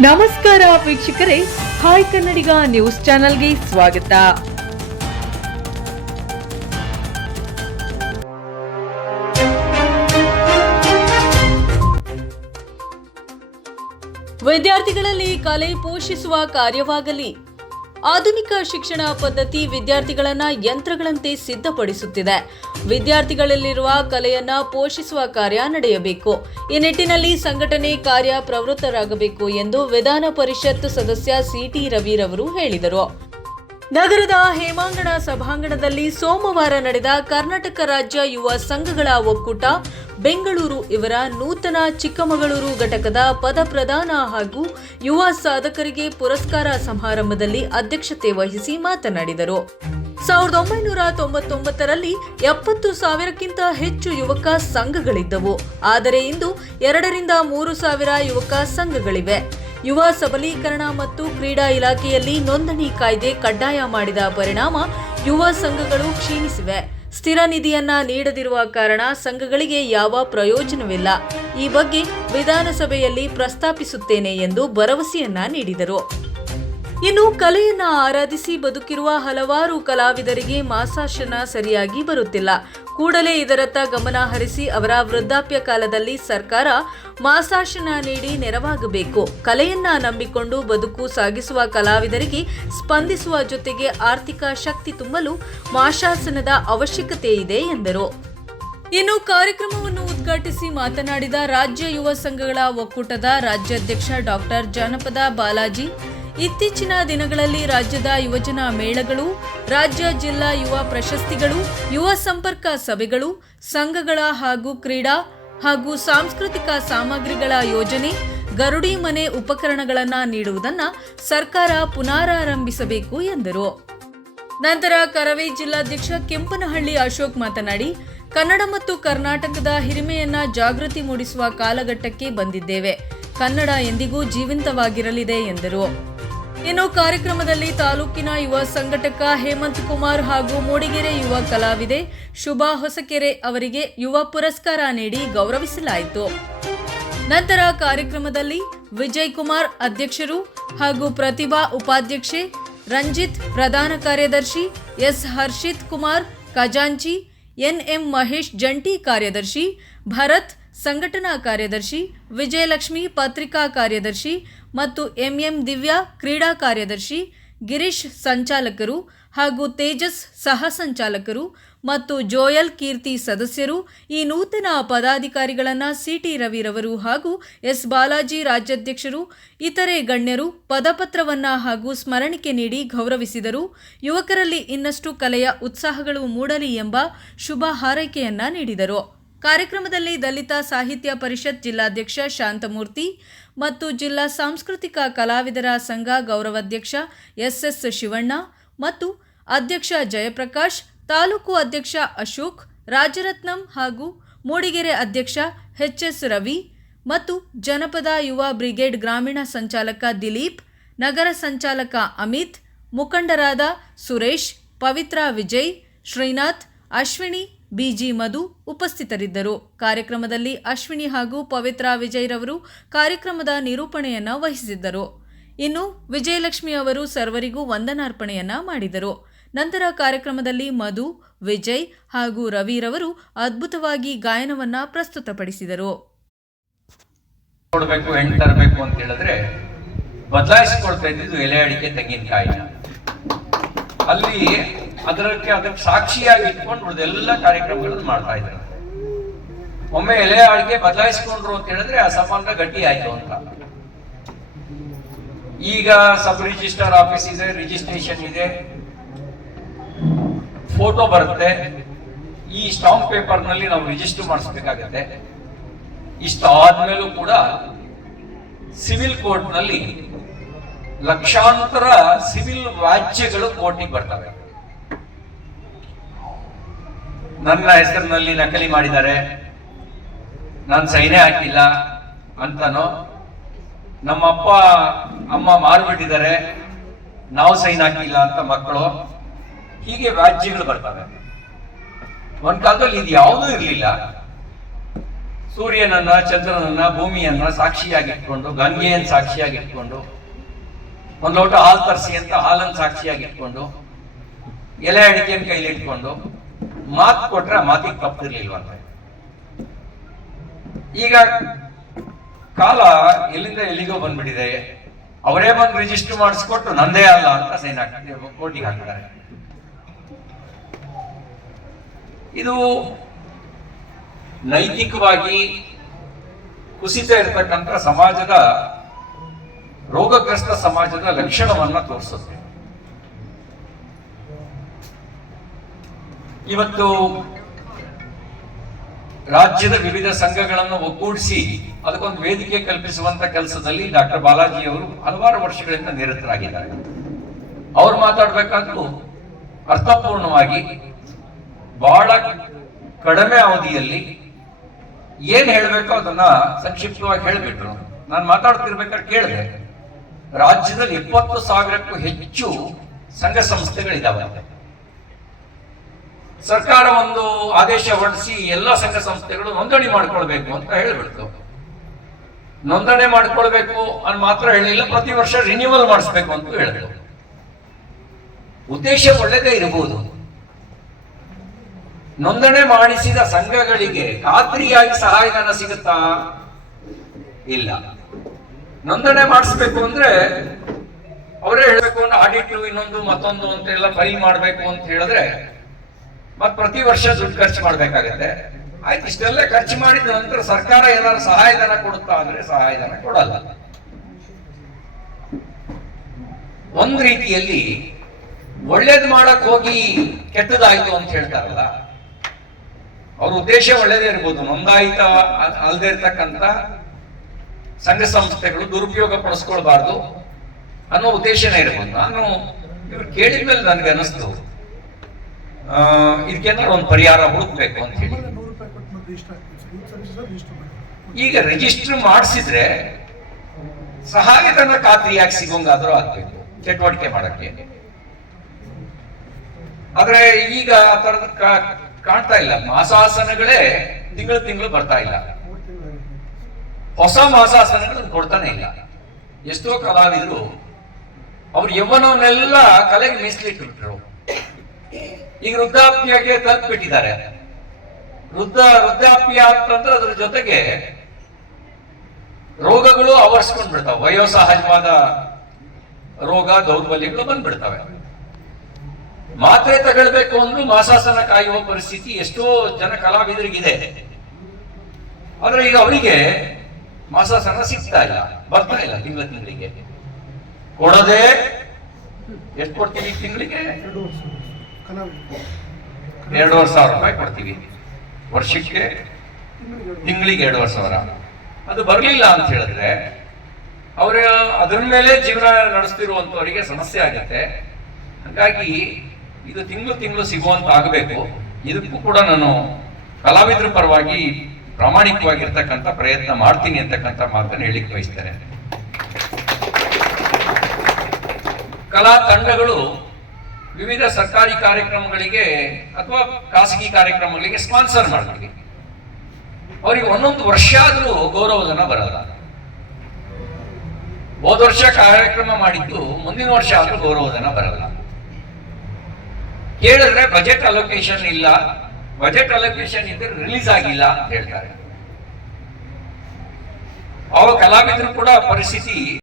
ನಮಸ್ಕಾರ ವೀಕ್ಷಕರೇ ಹಾಯ್ ಕನ್ನಡಿಗ ನ್ಯೂಸ್ ಚಾನೆಲ್ಗೆ ಸ್ವಾಗತ. ವಿದ್ಯಾರ್ಥಿಗಳಲ್ಲಿ ಕಲೆ ಪೋಷಿಸುವ ಕಾರ್ಯವಾಗಲಿ. ಆಧುನಿಕ ಶಿಕ್ಷಣ ಪದ್ಧತಿ ವಿದ್ಯಾರ್ಥಿಗಳನ್ನ ಯಂತ್ರಗಳಂತೆ ಸಿದ್ಧಪಡಿಸುತ್ತಿದೆ. ವಿದ್ಯಾರ್ಥಿಗಳಲ್ಲಿರುವ ಕಲೆಯನ್ನ ಪೋಷಿಸುವ ಕಾರ್ಯ ನಡೆಯಬೇಕು. ಈ ನಿಟ್ಟಿನಲ್ಲಿ ಸಂಘಟನೆ ಕಾರ್ಯ ಪ್ರವೃತ್ತರಾಗಬೇಕು ಎಂದು ವಿಧಾನ ಪರಿಷತ್ ಸದಸ್ಯ ಸಿಟಿ ರವಿರವರು ಹೇಳಿದರು. ನಗರದ ಹೇಮಾಂಗಣ ಸಭಾಂಗಣದಲ್ಲಿ ಸೋಮವಾರ ನಡೆದ ಕರ್ನಾಟಕ ರಾಜ್ಯ ಯುವ ಸಂಘಗಳ ಒಕ್ಕೂಟ ಬೆಂಗಳೂರು ಇವರ ನೂತನ ಚಿಕ್ಕಮಗಳೂರು ಘಟಕದ ಪದ ಪ್ರದಾನ ಹಾಗೂ ಯುವ ಸಾಧಕರಿಗೆ ಪುರಸ್ಕಾರ ಸಮಾರಂಭದಲ್ಲಿ ಅಧ್ಯಕ್ಷತೆ ವಹಿಸಿ ಮಾತನಾಡಿದರು. ಸಾವಿರದ ಒಂಬೈನೂರ ತೊಂಬತ್ತೊಂಬತ್ತರಲ್ಲಿ ಎಪ್ಪತ್ತು ಸಾವಿರಕ್ಕಿಂತ ಹೆಚ್ಚು ಯುವಕ ಸಂಘಗಳಿದ್ದವು. ಆದರೆ ಇಂದು ಎರಡರಿಂದ ಮೂರು ಸಾವಿರ ಯುವಕ ಸಂಘಗಳಿವೆ. ಯುವ ಸಬಲೀಕರಣ ಮತ್ತು ಕ್ರೀಡಾ ಇಲಾಖೆಯಲ್ಲಿ ನೋಂದಣಿ ಕಾಯ್ದೆ ಕಡ್ಡಾಯ ಮಾಡಿದ ಪರಿಣಾಮ ಯುವ ಸಂಘಗಳು ಕ್ಷೀಣಿಸಿವೆ. ಸ್ಥಿರ ನಿಧಿಯನ್ನ ನೀಡದಿರುವ ಕಾರಣ ಸಂಘಗಳಿಗೆ ಯಾವ ಪ್ರಯೋಜನವಿಲ್ಲ. ಈ ಬಗ್ಗೆ ವಿಧಾನಸಭೆಯಲ್ಲಿ ಪ್ರಸ್ತಾಪಿಸುತ್ತೇನೆ ಎಂದು ಭರವಸೆಯನ್ನ ನೀಡಿದರು. ಇನ್ನು ಕಲೆಯನ್ನ ಆರಾಧಿಸಿ ಬದುಕಿರುವ ಹಲವಾರು ಕಲಾವಿದರಿಗೆ ಮಾಸಾಶನ ಸರಿಯಾಗಿ ಬರುತ್ತಿಲ್ಲ. ಕೂಡಲೇ ಇದರತ್ತ ಗಮನ ಹರಿಸಿ ಅವರ ವೃದ್ಧಾಪ್ಯ ಕಾಲದಲ್ಲಿ ಸರ್ಕಾರ ಮಾಸಾಶನ ನೀಡಿ ನೆರವಾಗಬೇಕು. ಕಲೆಯನ್ನ ನಂಬಿಕೊಂಡು ಬದುಕು ಸಾಗಿಸುವ ಕಲಾವಿದರಿಗೆ ಸ್ಪಂದಿಸುವ ಜೊತೆಗೆ ಆರ್ಥಿಕ ಶಕ್ತಿ ತುಂಬಲು ಮಾಶಾಸನದ ಅವಶ್ಯಕತೆ ಇದೆ ಎಂದರು. ಇನ್ನು ಕಾರ್ಯಕ್ರಮವನ್ನು ಉದ್ಘಾಟಿಸಿ ಮಾತನಾಡಿದ ರಾಜ್ಯ ಯುವ ಸಂಘಗಳ ಒಕ್ಕೂಟದ ರಾಜ್ಯಾಧ್ಯಕ್ಷ ಡಾಕ್ಟರ್ ಜನಪದ ಬಾಲಾಜಿ ಇತ್ತೀಚಿನ ದಿನಗಳಲ್ಲಿ ರಾಜ್ಯದ ಯುವಜನ ಮೇಳಗಳು, ರಾಜ್ಯ ಜಿಲ್ಲಾ ಯುವ ಪ್ರಶಸ್ತಿಗಳು, ಯುವ ಸಂಪರ್ಕ ಸಭೆಗಳು, ಸಂಘಗಳ ಹಾಗೂ ಕ್ರೀಡಾ ಹಾಗೂ ಸಾಂಸ್ಕೃತಿಕ ಸಾಮಗ್ರಿಗಳ ಯೋಜನೆ, ಗರುಡಿ ಮನೆ ಉಪಕರಣಗಳನ್ನು ನೀಡುವುದನ್ನು ಸರ್ಕಾರ ಪುನರಾರಂಭಿಸಬೇಕು ಎಂದರು. ನಂತರ ಕರವೇ ಜಿಲ್ಲಾಧ್ಯಕ್ಷ ಕೆಂಪನಹಳ್ಳಿ ಅಶೋಕ್ ಮಾತನಾಡಿ, ಕನ್ನಡ ಮತ್ತು ಕರ್ನಾಟಕದ ಹಿರಿಮೆಯನ್ನ ಜಾಗೃತಿ ಮೂಡಿಸುವ ಕಾಲಘಟ್ಟಕ್ಕೆ ಬಂದಿದ್ದೇವೆ. ಕನ್ನಡ ಎಂದಿಗೂ ಜೀವಂತವಾಗಿರಲಿದೆ ಎಂದರು. ಇನ್ನು ಕಾರ್ಯಕ್ರಮದಲ್ಲಿ ತಾಲೂಕಿನ ಯುವ ಸಂಘಟಕ ಹೇಮಂತ್ ಕುಮಾರ್ ಹಾಗೂ ಮೂಡಿಗೆರೆ ಯುವ ಕಲಾವಿದೆ ಶುಭಾ ಹೊಸಕೆರೆ ಅವರಿಗೆ ಯುವ ಪುರಸ್ಕಾರ ನೀಡಿ ಗೌರವಿಸಲಾಯಿತು. ನಂತರ ಕಾರ್ಯಕ್ರಮದಲ್ಲಿ ವಿಜಯ್ ಕುಮಾರ್ ಅಧ್ಯಕ್ಷರು ಹಾಗೂ ಪ್ರತಿಭಾ ಉಪಾಧ್ಯಕ್ಷೆ ರಂಜಿತ್ ಪ್ರಧಾನ ಕಾರ್ಯದರ್ಶಿ ಎಸ್ ಹರ್ಷಿತ್ ಕುಮಾರ್, ಖಜಾಂಚಿ ಎನ್ಎಂ ಮಹೇಶ್ ಜಂಟಿ ಕಾರ್ಯದರ್ಶಿ ಭರತ್ ಸಂಘಟನಾ ಕಾರ್ಯದರ್ಶಿ ವಿಜಯಲಕ್ಷ್ಮಿ, ಪತ್ರಿಕಾ ಕಾರ್ಯದರ್ಶಿ ಮತ್ತು ಎಂಎಂ ದಿವ್ಯಾ, ಕ್ರೀಡಾ ಕಾರ್ಯದರ್ಶಿ ಗಿರೀಶ್ ಸಂಚಾಲಕರು ಹಾಗೂ ತೇಜಸ್ ಸಹ ಸಂಚಾಲಕರು ಮತ್ತು ಜೋಯಲ್ ಕೀರ್ತಿ ಸದಸ್ಯರು ಈ ನೂತನ ಪದಾಧಿಕಾರಿಗಳನ್ನು ಸಿಟಿ ರವಿರವರು ಹಾಗೂ ಎಸ್ ಬಾಲಾಜಿ ರಾಜ್ಯಾಧ್ಯಕ್ಷರು, ಇತರೆ ಗಣ್ಯರು ಪದಪತ್ರವನ್ನು ಹಾಗೂ ಸ್ಮರಣಿಕೆ ನೀಡಿ ಗೌರವಿಸಿದರು. ಯುವಕರಲ್ಲಿ ಇನ್ನಷ್ಟು ಕಲೆಯ ಉತ್ಸಾಹಗಳು ಮೂಡಲಿ ಎಂಬ ಶುಭ ಹಾರೈಕೆಯನ್ನು ನೀಡಿದರು. ಕಾರ್ಯಕ್ರಮದಲ್ಲಿ ದಲಿತ ಸಾಹಿತ್ಯ ಪರಿಷತ್ ಜಿಲ್ಲಾಧ್ಯಕ್ಷ ಶಾಂತಮೂರ್ತಿ ಮತ್ತು ಜಿಲ್ಲಾ ಸಾಂಸ್ಕೃತಿಕ ಕಲಾವಿದರ ಸಂಘ ಗೌರವಾಧ್ಯಕ್ಷ ಎಸ್ಎಸ್ ಶಿವಣ್ಣ ಮತ್ತು ಅಧ್ಯಕ್ಷ ಜಯಪ್ರಕಾಶ್, ತಾಲೂಕು ಅಧ್ಯಕ್ಷ ಅಶೋಕ್, ರಾಜರತ್ನಂ ಹಾಗೂ ಮೂಡಿಗೆರೆ ಅಧ್ಯಕ್ಷ ಎಚ್ಎಸ್ ರವಿ ಮತ್ತು ಜನಪದ ಯುವ ಬ್ರಿಗೇಡ್ ಗ್ರಾಮೀಣ ಸಂಚಾಲಕ ದಿಲೀಪ್, ನಗರ ಸಂಚಾಲಕ ಅಮಿತ್, ಮುಖಂಡರಾದ ಸುರೇಶ್, ಪವಿತ್ರ ವಿಜಯ್, ಶ್ರೀನಾಥ್, ಅಶ್ವಿನಿ ಬಿಜಿ ಮಧು ಉಪಸ್ಥಿತರಿದ್ದರು. ಕಾರ್ಯಕ್ರಮದಲ್ಲಿ ಅಶ್ವಿನಿ ಹಾಗೂ ಪವಿತ್ರ ವಿಜಯ್ರವರು ಕಾರ್ಯಕ್ರಮದ ನಿರೂಪಣೆಯನ್ನು ವಹಿಸಿದ್ದರು. ಇನ್ನು ವಿಜಯಲಕ್ಷ್ಮಿ ಅವರು ಸರ್ವರಿಗೂ ವಂದನಾರ್ಪಣೆಯನ್ನ ಮಾಡಿದರು. ನಂತರ ಕಾರ್ಯಕ್ರಮದಲ್ಲಿ ಮಧು, ವಿಜಯ್ ಹಾಗೂ ರವಿರವರು ಅದ್ಭುತವಾಗಿ ಗಾಯನವನ್ನ ಪ್ರಸ್ತುತಪಡಿಸಿದರು. ನೋಡಬೇಕು ಹೆಣ್ಣು ತರಬೇಕು ಅಂತ ಹೇಳಿದ್ರೆ ಬದಲಾಯಿಸಿಕೊಳ್ತಾ ಇದ್ದಿದ್ದು ಎಲೆ ಅಡಿಕೆ ತೆಂಗಿನಕಾಯಿ ಅಲ್ಲಿ ಅದಕ್ಕೆ ಅದಕ್ಕೆ ಸಾಕ್ಷಿಯಾಗಿ ಇಟ್ಕೊಂಡು ಉಳಿದೆಲ್ಲ ಕಾರ್ಯಕ್ರಮಗಳನ್ನು ಮಾಡ್ತಾ ಇದ್ದಾರೆ ಒಮ್ಮೆ ಎಲೆ ಅಡಿಗೆ ಬದಲಾಯಿಸಿಕೊಂಡ್ರು ಅಂತ ಹೇಳಿದ್ರೆ ಆ ಸಂಬಂಧ ಗಟ್ಟಿ ಆಯ್ತು ಅಂತ. ಈಗ ಸಬ್ ರಿಜಿಸ್ಟರ್ ಆಫೀಸ್ ಇದೆ, ರಿಜಿಸ್ಟ್ರೇಷನ್ ಇದೆ. ಫೋಟೋ ಬರುತ್ತೆ. ಈ ಸ್ಟಾಂಪ್ ಪೇಪರ್ನಲ್ಲಿ ನಾವು ರಿಜಿಸ್ಟರ್ ಮಾಡಿಸ್ಬೇಕಾಗತ್ತೆ. ಇಷ್ಟಾದ್ಮೇಲೂ ಕೂಡ ಸಿವಿಲ್ ಕೋರ್ಟ್ನಲ್ಲಿ ಲಕ್ಷಾಂತರ ಸಿವಿಲ್ ವ್ಯಾಜ್ಯಗಳು ಕೋರ್ಟಿಗೆ ಬರ್ತವೆ. ನನ್ನ ಹೆಸರಿನಲ್ಲಿ ನಕಲಿ ಮಾಡಿದ್ದಾರೆ. ನಾನು ಸೈನೇ ಹಾಕಿಲ್ಲ ಅಂತನೋ. ನಮ್ಮಪ್ಪ, ಅಮ್ಮ ಮಾರ್ಬಿಟ್ಟಿದ್ದಾರೆ. ನಾವು ಸೈನ್ ಹಾಕಿಲ್ಲ ಅಂತ ಮಕ್ಕಳು. ಹೀಗೆ ವ್ಯಾಜ್ಯಗಳು ಬರ್ತವೆ. ಒಂದ್ ಕಾಲದಲ್ಲಿ ಇದು ಯಾವುದೂ ಇರಲಿಲ್ಲ. ಸೂರ್ಯನನ್ನ, ಚಂದ್ರನನ್ನ, ಭೂಮಿಯನ್ನ ಸಾಕ್ಷಿಯಾಗಿಟ್ಕೊಂಡು, ಗಂಗೆಯನ್ನು ಸಾಕ್ಷಿಯಾಗಿಟ್ಕೊಂಡು, ಒಂದು ಲೋಟ ಹಾಲು ತರಿಸಿ ಅಂತ ಹಾಲನ್ನು ಸಾಕ್ಷಿಯಾಗಿಟ್ಕೊಂಡು, ಎಲೆ ಅಡಿಕೆಯನ್ನು ಕೈಲಿಟ್ಕೊಂಡು ಮಾತು ಕೊಟ್ರೆ ಮಾತಿಗೆ ತಪ್ಪಿರ್ಲಿಲ್ವಂತೆ ಈಗ ಕಾಲ ಎಲ್ಲಿಂದ ಎಲ್ಲಿಗೋ ಬಂದ್ಬಿಟ್ಟಿದೆ. ಅವರೇ ಬಂದು ರಿಜಿಸ್ಟರ್ ಮಾಡಿಸ್ಕೊಟ್ಟು ನಂದೇ ಅಲ್ಲ ಅಂತ ಸೈನ್ ಕೋರ್ಟಿಗೆ ಹಾಕ್ತಾರೆ ಇದು ನೈತಿಕವಾಗಿ ಕುಸಿತ ಇರತಕ್ಕಂಥ ಸಮಾಜದ ರೋಗಗ್ರಸ್ತ ಸಮಾಜದ ಲಕ್ಷಣವನ್ನ ತೋರಿಸುತ್ತೆ. ಇವತ್ತು ರಾಜ್ಯದ ವಿವಿಧ ಸಂಘಗಳನ್ನು ಒಗ್ಗೂಡಿಸಿ ಅದಕ್ಕೊಂದು ವೇದಿಕೆ ಕಲ್ಪಿಸುವಂತ ಕೆಲಸದಲ್ಲಿ ಡಾಕ್ಟರ್ ಬಾಲಾಜಿ ಅವರು ಹಲವಾರು ವರ್ಷಗಳಿಂದ ನಿರತರಾಗಿದ್ದಾರೆ. ಅವ್ರು ಮಾತಾಡ್ಬೇಕಾದ್ರೂ ಅರ್ಥಪೂರ್ಣವಾಗಿ ಬಹಳ ಕಡಿಮೆ ಅವಧಿಯಲ್ಲಿ ಏನ್ ಹೇಳಬೇಕೋ ಅದನ್ನ ಸಂಕ್ಷಿಪ್ತವಾಗಿ ಹೇಳಿಬಿಟ್ರು. ನಾನು ಮಾತಾಡ್ತಿರ್ಬೇಕಾದ್ರೆ ಕೇಳಿದೆ. ರಾಜ್ಯದಲ್ಲಿ ಇಪ್ಪತ್ತು ಸಾವಿರಕ್ಕೂ ಹೆಚ್ಚು ಸಂಘ ಸಂಸ್ಥೆಗಳಿದಾವೆ. ಸರ್ಕಾರ ಒಂದು ಆದೇಶ ಹೊರಡಿಸಿ ಎಲ್ಲ ಸಂಘ ಸಂಸ್ಥೆಗಳು ನೋಂದಣಿ ಮಾಡ್ಕೊಳ್ಬೇಕು ಅಂತ ಹೇಳ್ಬಿಡ್ತು. ನೋಂದಣಿ ಮಾಡ್ಕೊಳ್ಬೇಕು ಅಂತ ಮಾತ್ರ ಹೇಳಿಲ್ಲ ಪ್ರತಿ ವರ್ಷ ರಿನ್ಯೂವಲ್ ಮಾಡಿಸ್ಬೇಕು ಅಂತ ಹೇಳಿದ್ರು ಉದ್ದೇಶ ಒಳ್ಳೆದೇ ಇರಬಹುದು ನೋಂದಣಿ ಮಾಡಿಸಿದ ಸಂಘಗಳಿಗೆ ಖಾತ್ರಿಯಾಗಿ ಸಹಾಯಧನ ಸಿಗುತ್ತಾ? ಇಲ್ಲ. ನೋಂದಣಿ ಮಾಡಿಸ್ಬೇಕು ಅಂದ್ರೆ ಅವರೇ ಹೇಳಬೇಕು ಅಂದ್ರೆ ಆಡಿಟ್ ಇನ್ನೊಂದು ಮತ್ತೊಂದು ಅಂತ ಎಲ್ಲ ಫೈಲ್ ಮಾಡಬೇಕು ಅಂತ ಹೇಳಿದ್ರೆ ಮತ್ ಪ್ರತಿ ವರ್ಷ ದುಡ್ಡು ಖರ್ಚು ಮಾಡ್ಬೇಕಾಗತ್ತೆ. ಆಯ್ತು, ಇಷ್ಟೆಲ್ಲ ಖರ್ಚು ಮಾಡಿದ ನಂತರ ಸರ್ಕಾರ ಏನಾದ್ರು ಸಹಾಯಧನ ಕೊಡುತ್ತಾ ಅಂದ್ರೆ ಸಹಾಯಧನ ಕೊಡಲ್ಲ. ಒಂದ್ ರೀತಿಯಲ್ಲಿ ಒಳ್ಳೇದ್ ಮಾಡಕ್ ಹೋಗಿ ಕೆಟ್ಟದಾಯ್ತು ಅಂತ ಹೇಳ್ತಾರಲ್ಲ, ಅವ್ರ ಉದ್ದೇಶ ಒಳ್ಳೇದೇ ಇರ್ಬೋದು. ನೋಂದಾಯಿತ ಅಲ್ಲದೆ ಅಲ್ದೇ ಇರ್ತಕ್ಕಂಥ ಸಂಘ ಸಂಸ್ಥೆಗಳು ದುರುಪಯೋಗ ಪಡಿಸ್ಕೊಳ್ಬಾರ್ದು ಅನ್ನೋ ಉದ್ದೇಶನೇ ಇರ್ಬೋದು. ನಾನು ಇವ್ರು ಕೇಳಿದ್ಮೇಲೆ ನನಗೆ ಅನಿಸ್ತು ಆ, ಇದಕ್ಕೇನಾದ್ರು ಒಂದು ಪರಿಹಾರ ಹುಡುಕ್ಬೇಕು ಅಂತ ಹೇಳಿ. ಈಗ ರಿಜಿಸ್ಟರ್ ಮಾಡಿಸಿದ್ರೆ ಸಹಾಯಧನ ಖಾತ್ರಿಯಾಗಿ ಸಿಗೋಂಗಾದ್ರೂ ಆಗ್ಬೇಕು ಚಟುವಟಿಕೆ ಮಾಡಕ್ಕೆ. ಆದ್ರೆ ಈಗ ಆ ತರದ ಕಾಣ್ತಾ ಇಲ್ಲ. ಮಾಸಾಸನಗಳೇ ತಿಂಗಳು ತಿಂಗಳು ಬರ್ತಾ ಇಲ್ಲ. ಹೊಸ ಮಾಸಾಸನಗಳನ್ನು ಕೊಡ್ತಾನೆ ಇಲ್ಲ. ಎಷ್ಟೋ ಕಲಾವಿದರು ಅವ್ರ ಯೌವನವನ್ನೆಲ್ಲ ಕಲೆಗೆ ಮೀಸಲಿಟ್ಬಿಟ್ರು. ಈಗ ವೃದ್ಧಾಪ್ಯಕ್ಕೆ ತಲುಪಿಟ್ಟಿದ್ದಾರೆ ವೃದ್ಧ, ವೃದ್ಧಾಪ್ಯ ಅಂತಂದ್ರೆ ಅದ್ರ ಜೊತೆಗೆ ರೋಗಗಳು ಆವರಿಸ್ಕೊಂಡ್ ಬಿಡ್ತಾವೆ ವಯೋಸಹಜವಾದ ರೋಗ, ದೌರ್ಬಲ್ಯಗಳು ಬಂದ್ಬಿಡ್ತವೆ. ಮಾತ್ರೆ ತಗೊಳ್ಬೇಕು ಅಂದ್ರೂ ಮಾಸಾಸನ ಕಾಯುವ ಪರಿಸ್ಥಿತಿ ಎಷ್ಟೋ ಜನ ಕಲಾವಿದರಿಗಿದೆ. ಆದ್ರೆ ಈಗ ಅವರಿಗೆ ಮಾಸಾಸನ ಸಿಗ್ತಾ ಇಲ್ಲ, ಬರ್ತಾ ಇಲ್ಲ ತಿಂಗಳ ತಿಂಗಳಿಗೆ. ಕೊಡದೆ ಎಷ್ಟು ಕೊಡ್ತೀವಿ ತಿಂಗಳಿಗೆ? ಎರಡೂವರೆ ಸಾವಿರ ರೂಪಾಯಿ ಕೊಡ್ತೀವಿ. ವರ್ಷಕ್ಕೆ ತಿಂಗಳಿಗೆ ಎರಡು ತಿಂಗಳಿಗೆ ಎರಡೂವರೆ ಸಾವಿರ. ಅದು ಬರಲಿಲ್ಲ ಅಂತ ಹೇಳಿದ್ರೆ ಅವರ ಅದ್ರ ಮೇಲೆ ಜೀವನ ನಡೆಸ್ತಿರುವಂತವರಿಗೆ ಸಮಸ್ಯೆ ಆಗುತ್ತೆ. ಹಾಗಾಗಿ ಇದು ತಿಂಗಳು ತಿಂಗಳು ಸಿಗುವಂತ ಆಗಬೇಕು. ಇದಕ್ಕೂ ಕೂಡ ನಾನು ಕಲಾವಿದರ ಪರವಾಗಿ ಪ್ರಾಮಾಣಿಕವಾಗಿರ್ತಕ್ಕಂಥ ಪ್ರಯತ್ನ ಮಾಡ್ತೀನಿ ಅಂತಕ್ಕಂಥ ಮಾತನ್ನು ಹೇಳಿಕ್ ಬಯಸ್ತೇನೆ. ಕಲಾ ತಂಡಗಳು ವಿವಿಧ ಸರ್ಕಾರಿ ಕಾರ್ಯಕ್ರಮಗಳಿಗೆ ಅಥವಾ ಖಾಸಗಿ ಕಾರ್ಯಕ್ರಮಗಳಿಗೆ ಸ್ಪಾನ್ಸರ್ ಮಾಡ್ತೀವಿ. ಅವರಿಗೆ ಒಂದೊಂದು ವರ್ಷ ಆದರೂ ಗೌರವಧನ ಬರಲ್ಲ. ಹೋದ ವರ್ಷ ಕಾರ್ಯಕ್ರಮ ಮಾಡಿದ್ದು, ಮುಂದಿನ ವರ್ಷ ಆದ್ರೂ ಗೌರವಧನ ಬರಲ್ಲ. ಕೇಳಿದ್ರೆ ಬಜೆಟ್ ಅಲೋಕೇಶನ್ ಇಲ್ಲ. ಬಜೆಟ್ ಅಲೋಕೇಶನ್ ಇದ್ರೆ ರಿಲೀಸ್ ಆಗಿಲ್ಲ ಅಂತ ಹೇಳ್ತಾರೆ. ಅವ ಕಲಾವಿದರು ಕೂಡ ಪರಿಸ್ಥಿತಿ